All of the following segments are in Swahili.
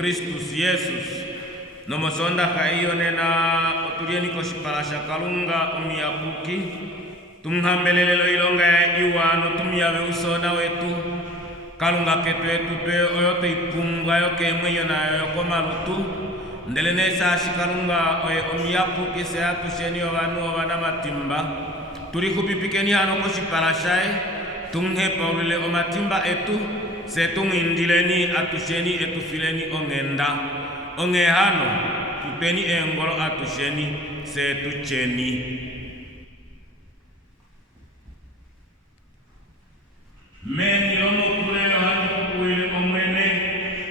Kristus Yesus nomosonda kaiyonena otulieni koshipalasha kalunga omiyapuki tumhambelelelo ilonga ya iwano tumiyawe usona wetu kalunga ketu etu twe oyote ipunga yoke mwenyo na yoko malutu ndelene sashi kalunga oye omiyapuki se atusheni ovanu ovana matimba turi kupipikeni hano koshipalashae tumhepa ulile omatimba etu se tungindileni atusheni etufileni ongenda ongehano tupeni engolo atusheni se tucheni meni lomo kulelo hano kukuile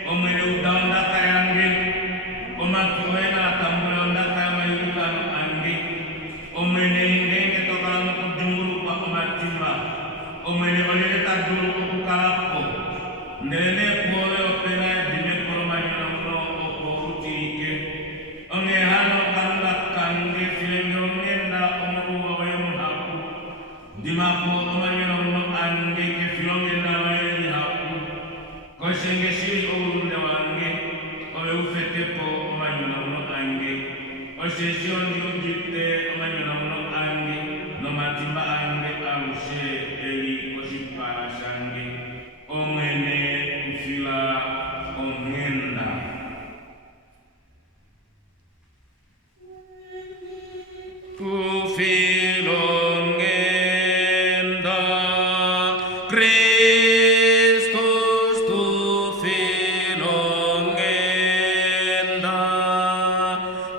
omwene udanda kayange omakiwena atambule ondaka ya mayurikano ange omwene ingenge tokala kujungulu kwa omatimba omwene olele tajulu kukalapo nene kuole opera dime koromanyana mno okorutike onge hano kanda kange filenge ongenda omuruwa we muhaku dimako omanyana mno ange ke filonge na we haku koshenge shiri orunde wange owe ufetepo omanyana mno ange osheshiondi ujite omanyana mno ange no matimba ange arushe eri oshipara shange omwene ufila ongenda ufila ongenda Kristus tufila ongenda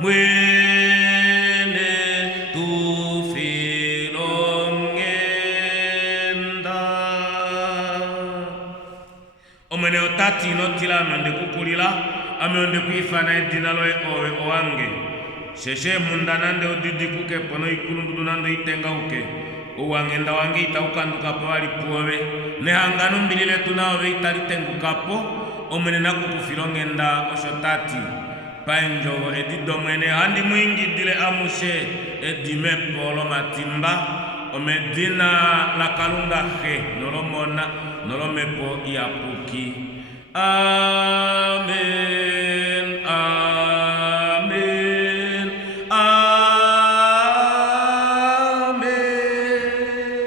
mwene tufila ongenda omwene otati inotila amende kukulila amende kuifana edina loe owe owange sheshe munda nande odidi kuke pono ikulundudu nande itenga uke uwangenda wange itaukanduka po walipuowe nehangano mbilile tunawe italitengukapo omwene nakukufila ongenda oshotati paenjogo edido mwene handi mwingi dile amushe edime polo matimba omedina la kalunga he nolomona nolomepo iapuki amen amen amen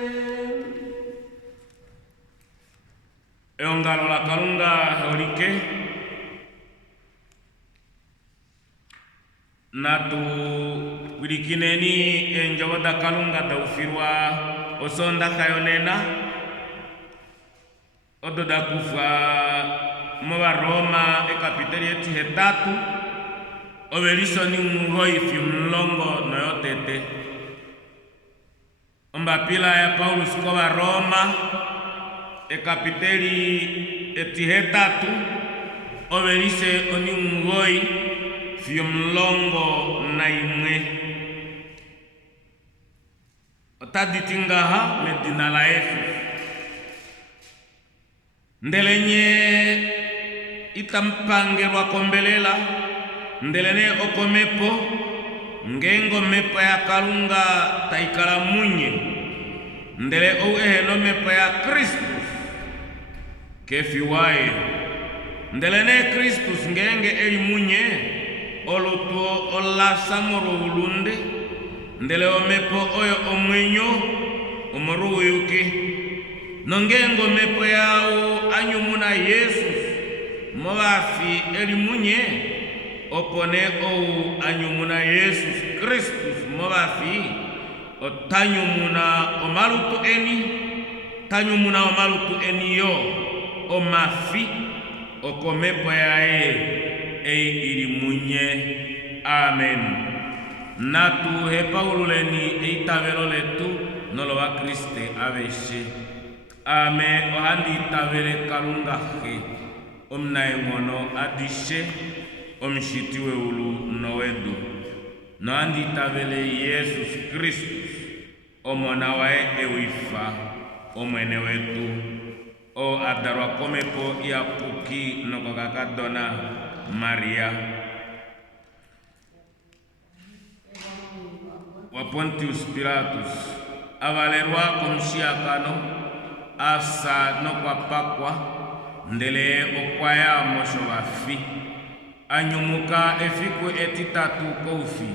eongalo la kalunga holike natu wilikineni enjogo da kalunga taufirwa osonda kayonena odo da kufa moba Roma ekapiteli eti hetatu obeliso ni muroi fi mlongo no yotete ombapila ya Paulus koba Roma ekapiteli eti hetatu ovelise oni mngoi fio mlongo na imwe otaditingaha medina la Yesu ndelenye itampangerwa kombelela ndelene okomepo ngengo mepo ya Kalunga taikala munye ndele oueheno mepo ya Kristus kefiwaye ndelene Kristus ngenge eli munye oluto olasamoro ulunde ndele omepo oyo omwenyo omoruyuki nongengo mepo yao anyumuna Yesu mobafi eli munye opone ou anyumuna Yesus Kristus mobafi otanyumuna omalutu eni tanyumuna omalutu eni yo omafi okomepo yae ili munye. Amen. Natu he Paulo leni eitabelo letu noloba Kriste aveshe. Amen. Ohandi tabele Kalunga he omnae ngono adishe omshitiwe ulu nowedu no andi tabele Yesus Kristus omona wae ewifa omwene wetu o adarwa komepo ya puki nokokakadona Maria wa Pontius Pilatus avalerwa komshiakano asa nokwapakwa ndele okwaya mosho bafi anyumuka efiku etitatu kofi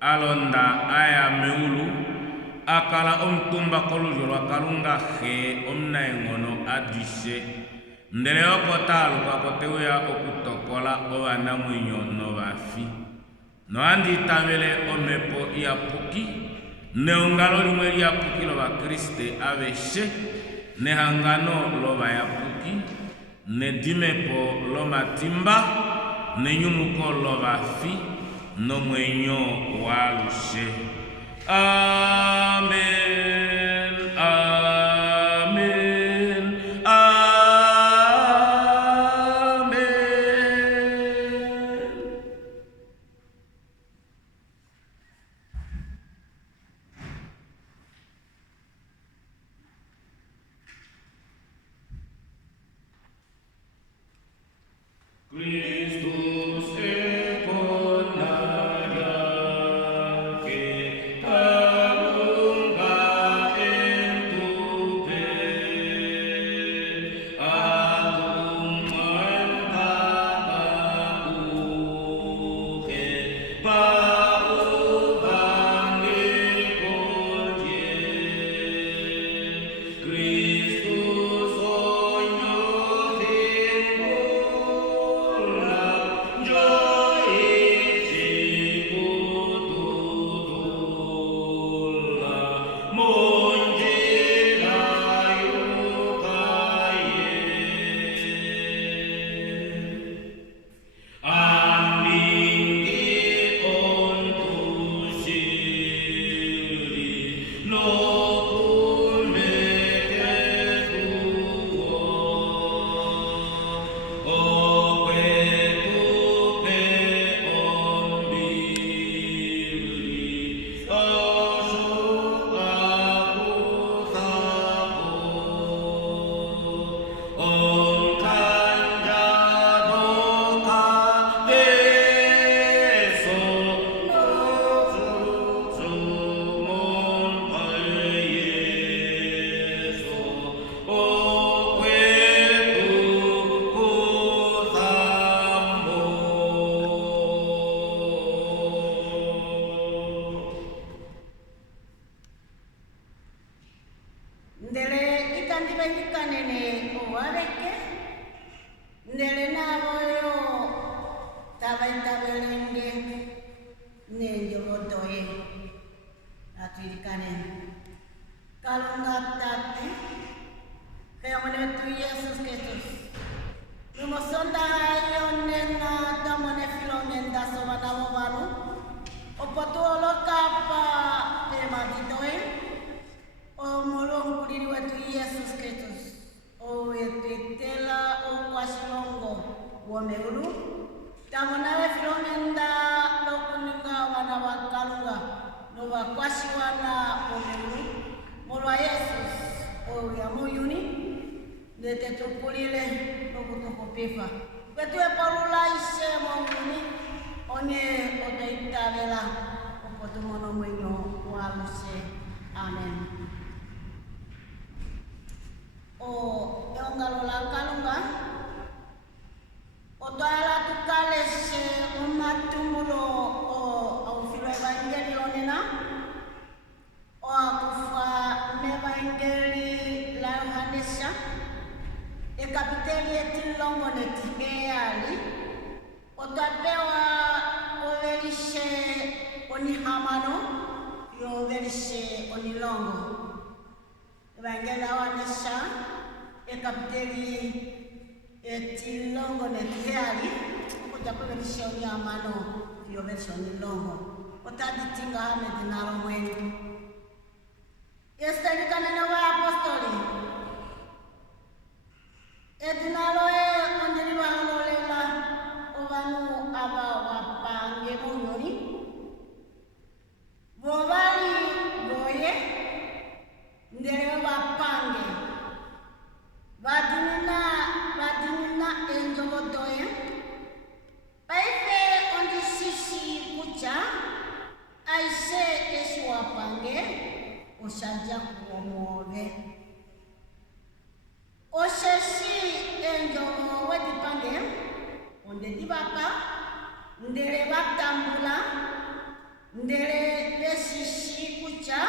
alonda aya meulu akala omtumba kolujo lwa Kalunga he omnae ngono adishe ndele okotalo kakoteuya okutokola obana mwinyo no bafi no andi tabele omepo ya puki neongalo limwe lya puki loba Kriste aveshe nehangano loba ya puki ne dimepo lo matimba ne nyumuko lo bafi no mwenyo walushe. Amen. Amen. Amen. Christus econaya que Kalunga en tu pe atum muerte paubange koje Christus oño tengo Someulu tamonawe filonenda lokuninga wana wa Kalunga no wakwasi wana Someulu molwa Yesus oya muyuni nete tukulile nokutukupifa kwetue palula ise muyuni onye oteitavela opotumono mwenyo waluse amen. O eongalo la Kalunga otoala tukalese umatumulo au filo evangeli onena o akufa mevangeli la Yohanesa e kapiteli etilongo netiheali otapewa overishe onihamano yo overishe onilongo Evangeli la Yohanesa e kapiteli etilongo netiheali otapewa onihamano yo overishe onilongo otaditinga hame dinalo mwenu Yesterday wa apostoli edinalo ondiri walolela ovanu aba wapange munyoni bobali boye ndere wapange badinina enjogodoye paife ondisisi kucha aise esi wapange oshaja kuomove oshesi enjogo wedipange onde dibapa ndere batambula ndere besisi kucha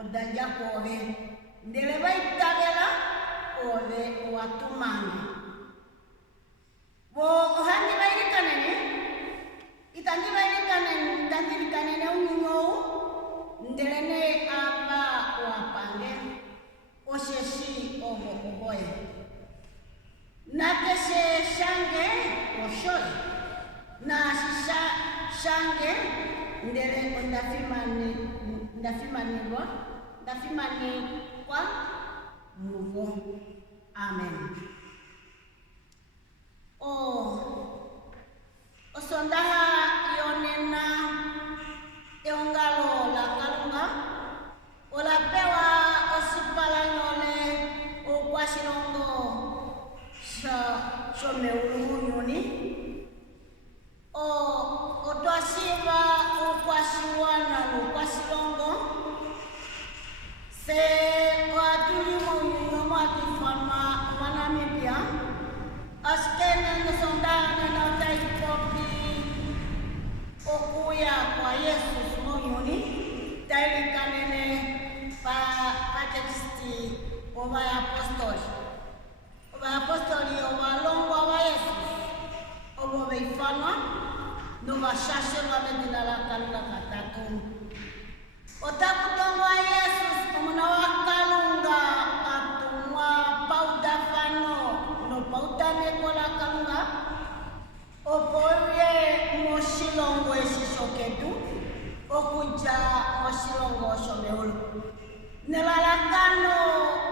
odaja kove ndere baitabela ove watumange bo ohandi bairikanene itandi bairikanene unyunyou ndelene aba wapange oshesi oboye nakese shange oshoye na shisha shange ndele ndafimani kwa muvo amen. Osondaha yonena eongalo la Kalunga olapewa osipalanyole okwashilongo Someulu munyuni otwasiva okwashiwana nokwashilongo se watuli munyuni mwatifama Namibia askene nosondana na taikopi okuya kwa Yesus munyuni tailikanene pa teksti oba apostoli obalongwa wa Yesus obo beifanwa no bashashelwa medina la Kalunga katatu otakutongwa Yesus omuna wa Kalunga atumwa paudafano no pautane kola Kalunga opoye moshilongo esishoketu okuja moshilongo Someulu nelalakano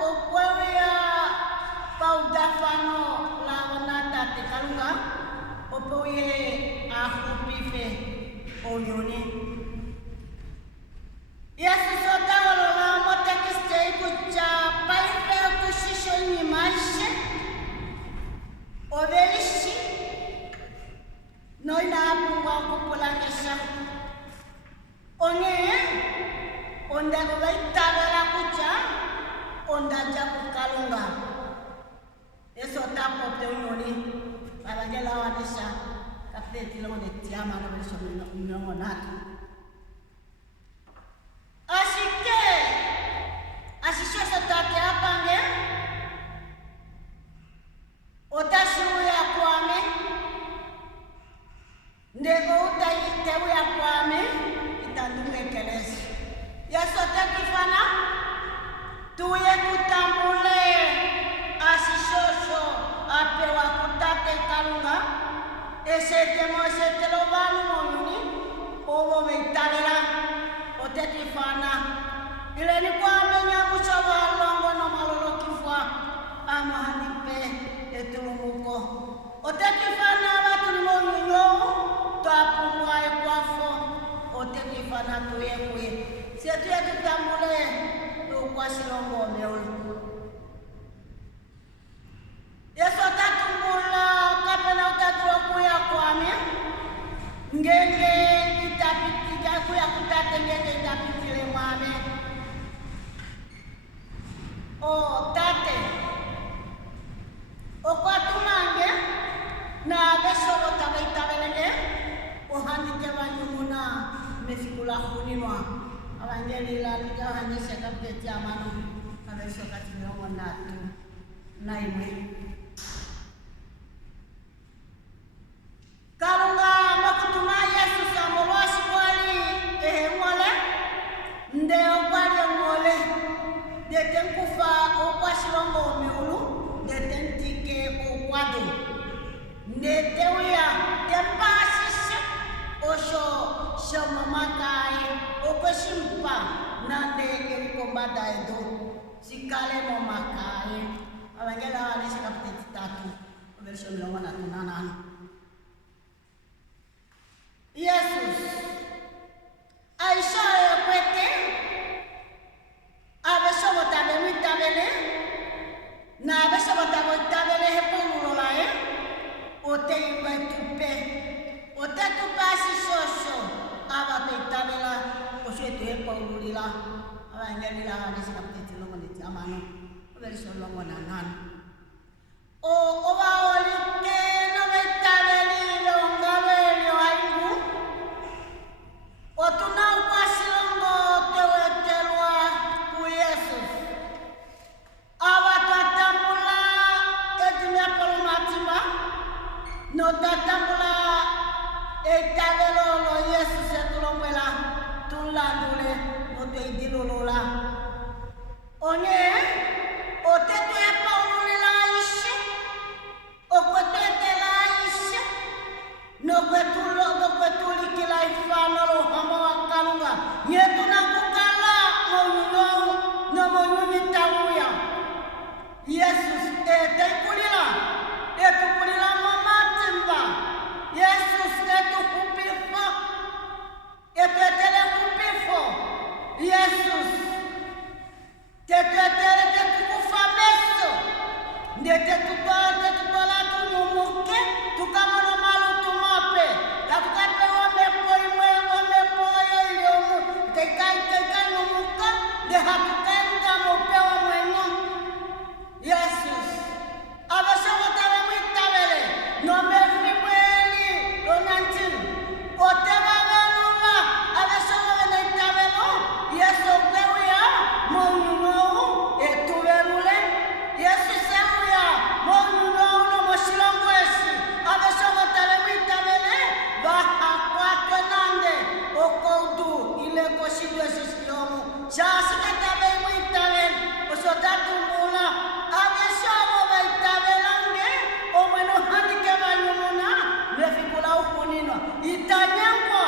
okwewya paudafano la tate Kalunga opoye ahupife onyoni Yesus otawolola motekiste ikuja paife kushisho nyimaishe oveishi noina apungwa kupulakesha ondego baitabela kucha ondaja kukalunga eso tapo teunoni Evangeli la Yohanesa kapiteli etilongo netiama no beso milongo natu asishoso tate apange otashuya kwame ndego utayitebuya kwame itandungekelesi yasotakifana tuye kutambule asishoso apewa kutate Kalunga esetelo banu munyuni obo beitabela otetifana ileni kwamenya kuchoba longo no malolo kifwa amahanipe etulumuko otekifana batulimonyo twapumwa ekwafo otekifana tuyekwe setuye tutambule tukwasilongo meulu Yesu atatumbula kapena utatulokuya kwame ngenge itapitika kuya kutate ngenge itapitile mwame o tate okwatumange na besogota baitabelenge ohandike banyumuna mefikula huninwa abangelila likahanyesha kapteti amano abesogati milongo natu naimwe Karunga makutuma Yesu samolosi kwali ehemole ndeo kwali ngole detenkufa okwashilongo meulu detentike okwado ndetewya tempasisha osho shomamakaye okweshimpa nande elikombada edo sikale momakaye abangela walisha kapiteti tatu verso milongo na tunanano Jesus Aisha kwete abesogota bemitabele na abesogota botabele hepululae ote ibetupe ote tupasi soso ababetabela oshetu hepululila abangelila alisa kapiteti longo neti amano verso longo na nano o obaolike no betabeli longabelio aigu otuna ukwasilongo tewetelwa ku Yesu abatatambula etimya polumatima no tatambula etabelo lo Yesu setulomwela tulandule no teidilulula onye otete paululila ishi okwetela ishi no kwetulikila ifano lo hamo wakalunga nyetu na kukala moyunyo no moyunyi tawuya Yesus etekulila mamatimba Yesus etukupifo etwetele kupifo Yesus tetwetele tetukufa meso ndete tutola tunyumuke tukamono malu tumape takukape omepo imwe omepo yoyomu tekai nyumuka de hatukaenda mopewa mwenyo Yesus abasogota bemwitabele nomefimweli lonantin otebaganuma abasogota bemwitabelo Yesu kweuya monyunou etubelule Yesu seuya monyunou no mosilongwesi abasogota bemwitabele bahakwatwe nande okoudu ile kosidwe sisiyomu shasikata bemwitabele osotatumbula abesomo baitabelange omweno handike banyumuna mefikula ukunino itanyangwa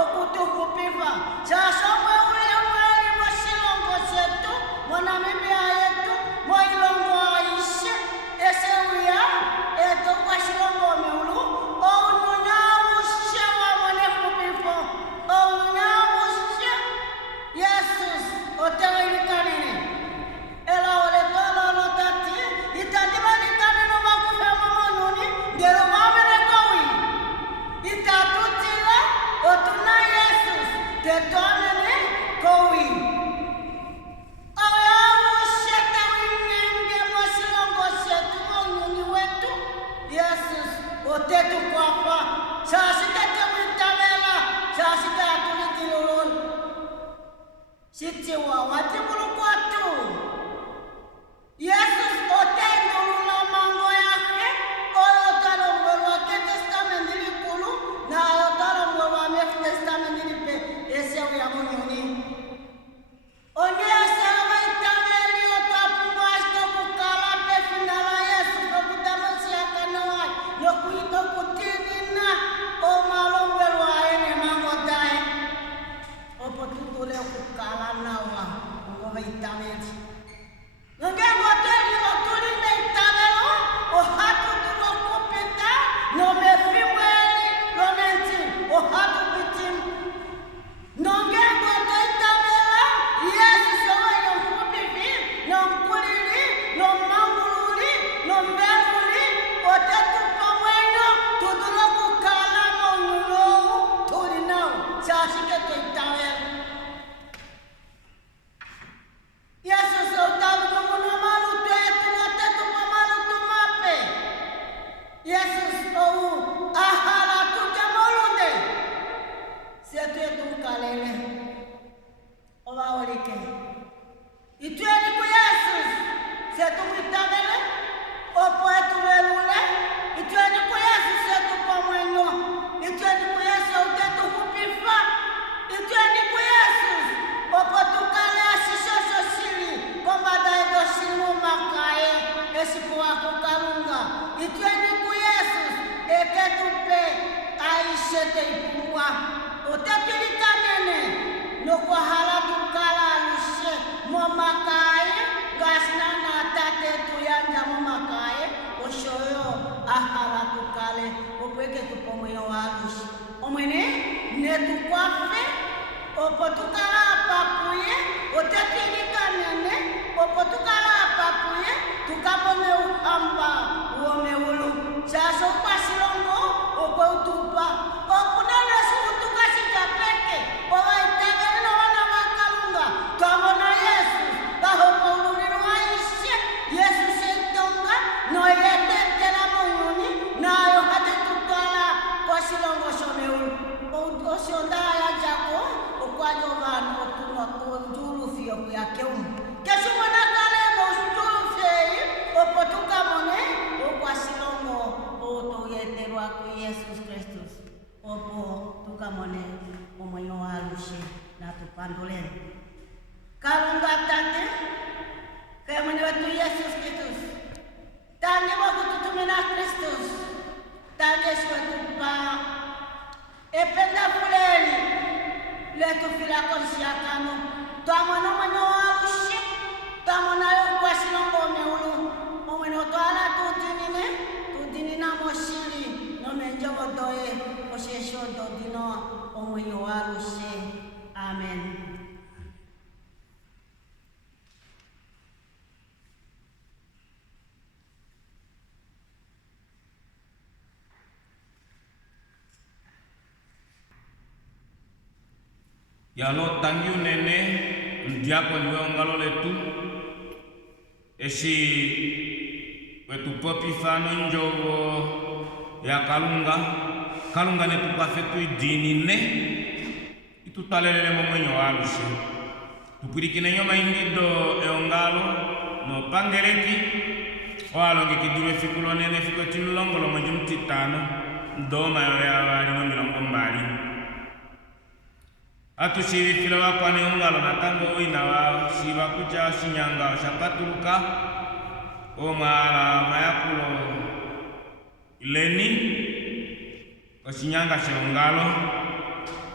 okutukupiva shasomwe uya mweli mosilongo setu monamibia yetu moilongo aishe eseuya eto kwa silongo meulu ounyunyawushe wamone kupifo ounyawushe Yesus otewelikanene ela ole tolo lo tati itadibalikane no makufa mamonyuni ngelo mamene kowi itatutila otuna Yesus tetonene kowi awusheta winenge mosilongo setu monyuni wetu Yesus otetu kwapa sasitete mwitabela sasita atulitilulul sitiwa watibulu kwatu Yesus otendulula mango yake oyotalongolwa ke testamenti likulu na oyotalongolwa mefu testamenti lipe eseu ya munyuni onye eseu baitabeli otapungwa asitokukala pefinala Yesu nokutamosiakanoa nokutinina omalongwelwa ene mango dae opo tutule okukala nawa ngo baitabeli shete ipungwa otapilikanene noko hala tukala alushe momakaye gasna na tate tuyanja momakaye oshoyo ahala tukale opweke tupomoyo walushi omwene netukwafe opotukala apapuye otapilikanene opotukala apapuye tukapone uhamba uomeulu sasa upasilongo okoutupa okunene suutukasitapeke owaitagene wana wakalunga twabona yesu bahopaululilo waishe yesu seitonga noyetetela monyuni nayo hate tutwala kosilongo shomeulu oshondaya jako okwajo banu otunwa konjulufio kuyakeumu kesumona kalemo ujulufei opotukamone okwasilongo otoyeterwa ku Yesus Kristus opo tukamone omwenyo walushe na tupandulele kalunga tate kemwene wetu Yesus Kristus tange wakututumina Kristus tange shwetupa ependa fuleli letu fila konsiakano twamwana omwenyo walushe twamonayo kwasilongo omeulu omwenyo twala tudinina moshili nomenjobodoye osheshodo dino omwenyo walushe amen. Yalo tangi unene ndiako niwe ongalo letu eshi wetu popi fano njogo ya kalunga ne tukafetu idini ne itutalelele momwenyo walushe tupirikine nyoma indido eongalo no pangereki walonge kidiwe fikulo nene fiko tinulongolo mojumtitano ndoma yo ya wali no milongo mbali atu shivi fila wakwane ungalo na tango wina wa shiva kucha shinyanga wa shapatuluka o maala mayakulo ileni wa shinyanga shirongalo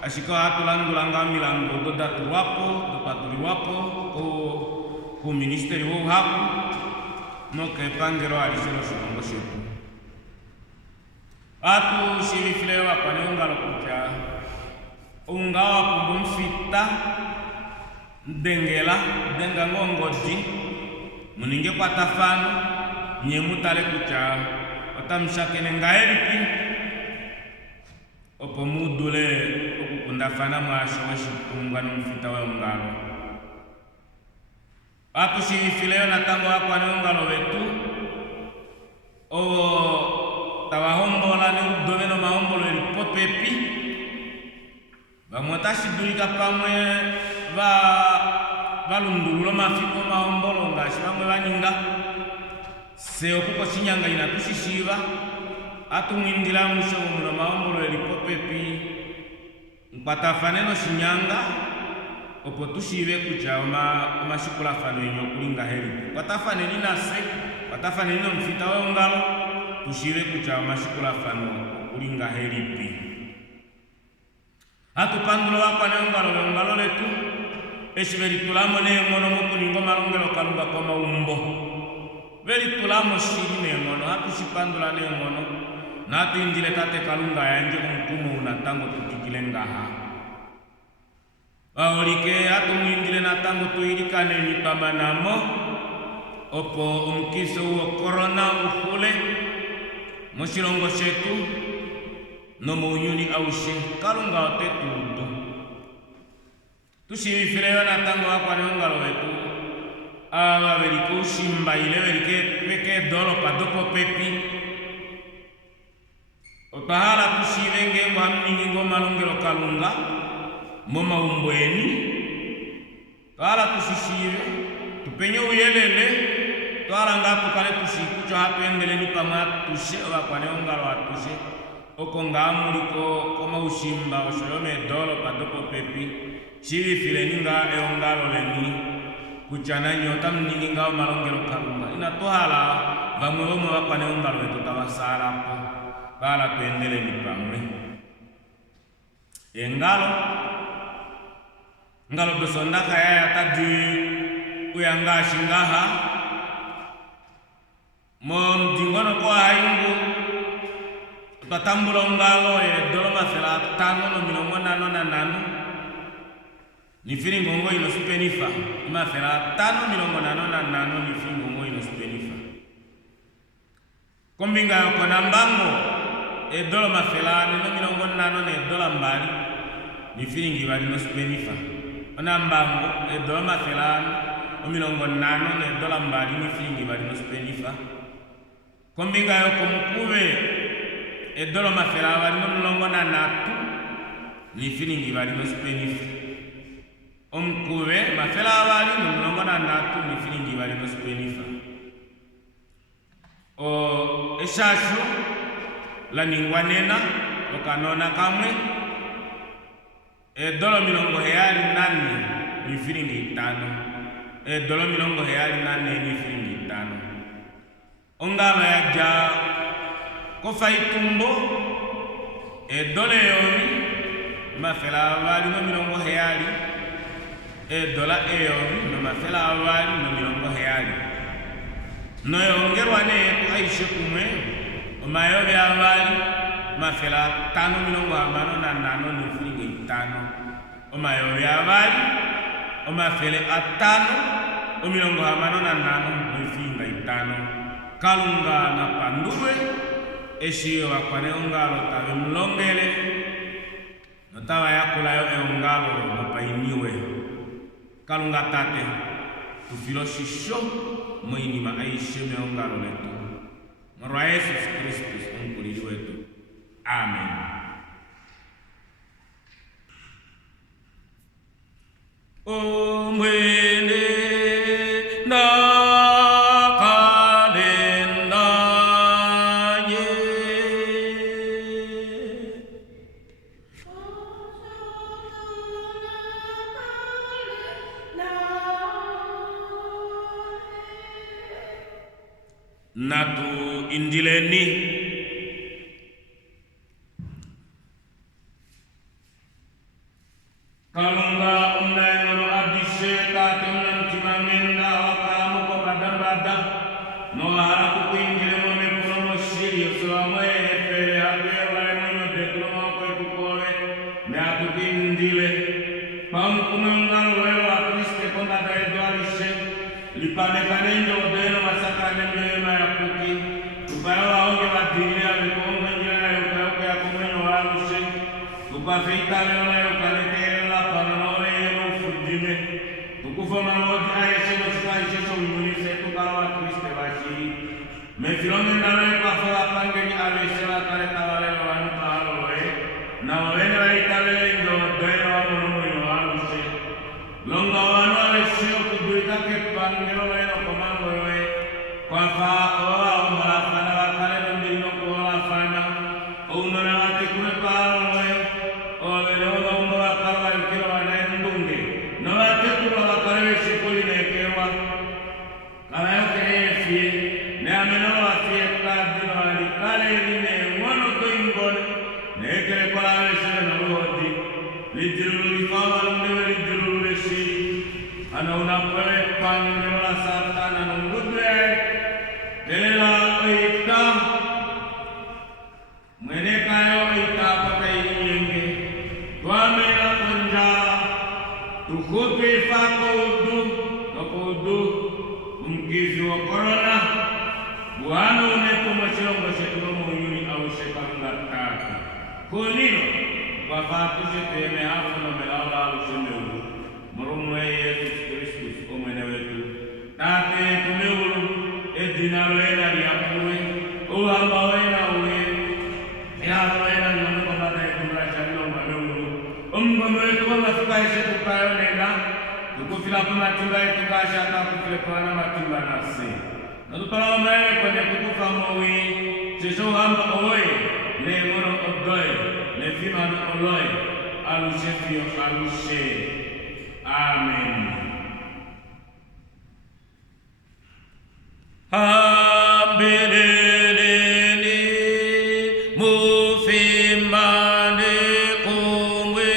ashika hatu langulanga milango dodatu wapo dopatuli wapo ku ministeri wo haku no ke pangero aliselo shirongo shetu atu shivi fila wakwane ungalo kucha ungawa kumbumfita denga ngongodi muninge kwa tafano nyemutale kucha otamshakene ngaelipi opo mudule okukundafana mwasho weshipungwa nomufita we ungalo atushirifileyo natango wakwane ungalo wetu o tawahombola ne udove no mahombolo elipopepi bamwatashidulika pamwe balundululo mafiko mahombolo ngashi bamwe baninga seo kuko chinyanga inatushishiva atumwindila musho muno mahombolo elipopepi mpatafaneno chinyanga opo tushive kucha omashikula fano yenye okulinga heli patafaneni nase patafaneni no mfita we ungalo tushive kucha omashikula fano okulinga helipi atu pandulo wakwane ungalo letu eshi veritulamo nengono mukuningo malongelo kalunga kwa maumbo veritulamo shiri nengono atu shipandula nengono natu indile tate kalunga yanje kumkumu unatango tutikile ngaha waolike atu mwindile natango tuirikane nipamanamo opo umkiso uo korona ufule moshilongo shetu no muunyuni aushe kalunga otetudu tushivifileyo natango wakwane ungalo wetu aba verike ushimba ile verike peke dolo padopo pepi otahala tushive ngengo hamningingo malongelo kalunga moma umbweni tahala tushishive tupenye uyelele tahala nga tukale tushikucho hatuendele nipama tushe wakwane ungalo watushe oko ngamuliko koma ushimba oshoyome dolo padopo pepi shivi fileninga eongalo leni kuchana nyota mninginga malongelo kalunga inatohala vamwe wakwane ungalo wetu tawasalapo bala tuendele nipamwe ngalo besonda kaya tadi uyanga shingaha mom dingono ko ayungu tatambulo ngalo dolo masela tano no milongo nano na nano ni firi ngongo ino supenifa masela tano milongo nano na nano ni firi ngongo ino supenifa kombinga ko nambango dolo masela no milongo nano ne dola mbali ni firi ngi bali no supenifa onambango dolo masela no milongo nano ne dola mbali ni firi ngi bali no supenifa kombinga ko mkube dolo masela bali no milongo na natu ni firi ngi bali no supenifa omkube masela bali no milongo na natu ni firi ngi bali no supenifa o eshashu la ningwanena okanona kamwe dolo milongo heyali nane ni firi ngi tano dolo milongo heyali nane ni firi ngi tano ongalo ya ja ko faitumbo dole yomi mafela bali no milongo heyali dola yomi no mafela bali no milongo heyali no yongerwa ne aishe kumwe omayo bya bali mafela tano milongo amano na nano ni firi ngi tano omayo bya bali omafele atano o milongo amano na nano ni firi ngi tano kalunga na pandue eshiyo akwane ongalo tabe mlongele notawa yakula yo ongalo mapainiwe kalunga tate tufilo shisho moini maisha me ongalo letu mwa Yesus Kristus mkulili wetu amen. O mwene na natu indileni kalunga unayano abishe tate unantimamenda wakamu kwa badabada no haraku kuingile mweme kulomo shiri yosuwa mwene fere hakuyewa mweme dekulumo kwa kukowe me atuki indile pamkumengalo wewa kriste konda da edwalishe lipane kanenjo odeno masakane mwema ya kuki tupayawa onge watine ya vikongo njina ya ukauke ya kumenyo walushe tupafeita leona ya ukaletere la panamore yeno ufundime tukufa mamodi aeshe no chukaishe so mmunise tukarawa kriste bashiri mefilome ndaloe kwa fola pangeni aleshe la kare tawale wa nukahalo loe na wawene wa italele ndo doeno wa monomoyo walushe longa wano aleshe okuduita ke pangelo loeno komango yoe kwa faa owa omala fana wakale nondino kuola fana ounona wate kune palo loe owele oga umba wakala walikilo wanaendunge no wate kuno wakale weshikuli nekewa kala yoke efie ne ameno wafie kadino walikale line ngono toingone nekele kola weshile na luhodi lijirulu lifawa lundewe lijirulu weshi ana unakwewe pangelo la satana nungudwe delela oita mwene kayo oita pata inyenge tuamela konja tukupi fako udu toko udu mkizi wa korona buhano unepo mashilongo shetulomo uyuni au shekalunga taka kunino wafatushe teme hafu no melawla au shemeu murumwe Yesus Kristus omwene wetu tate tumeulu edina loena liyakuwe uhamba wena uwe milalo wena nyomuko mata etumla shabilo mwameulu omgomo wetu wama sukaishe tukayo nena tukufila kumatimba yetu kasha kakufile kwa na matimba nasi natupala wamae kwenye tukufa mwi shisho uhamba owe ne mono odoe ne fimano oloe alushe fiyo alushe amen. Ambelelele mufimane kumwe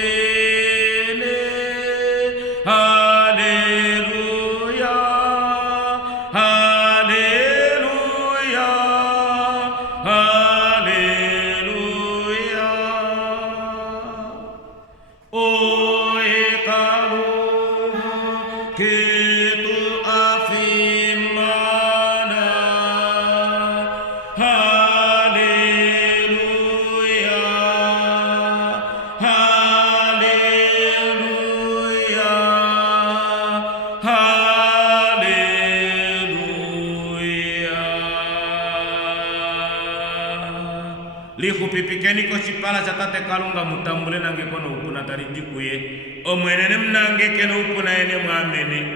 ikeni ko shipala cha tate kalunga mutambule nange kono upuna tarijikuye omwenene mnange keno upuna ene mwamene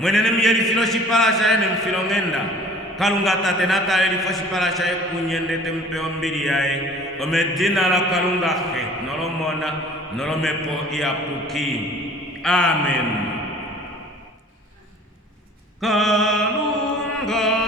mwenene myeli filo shipala cha ene mfilo ngenda kalunga tate nata eli fo shipala cha kunyende tempe ombiri yae omedina la kalunga he nolomona nolomepo iapuki amen. Kalunga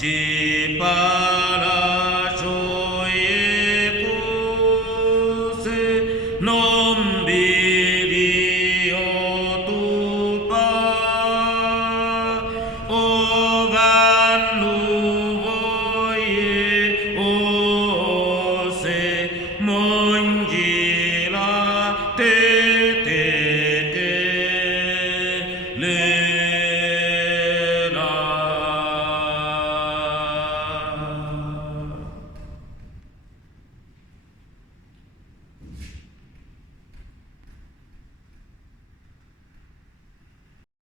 Cipa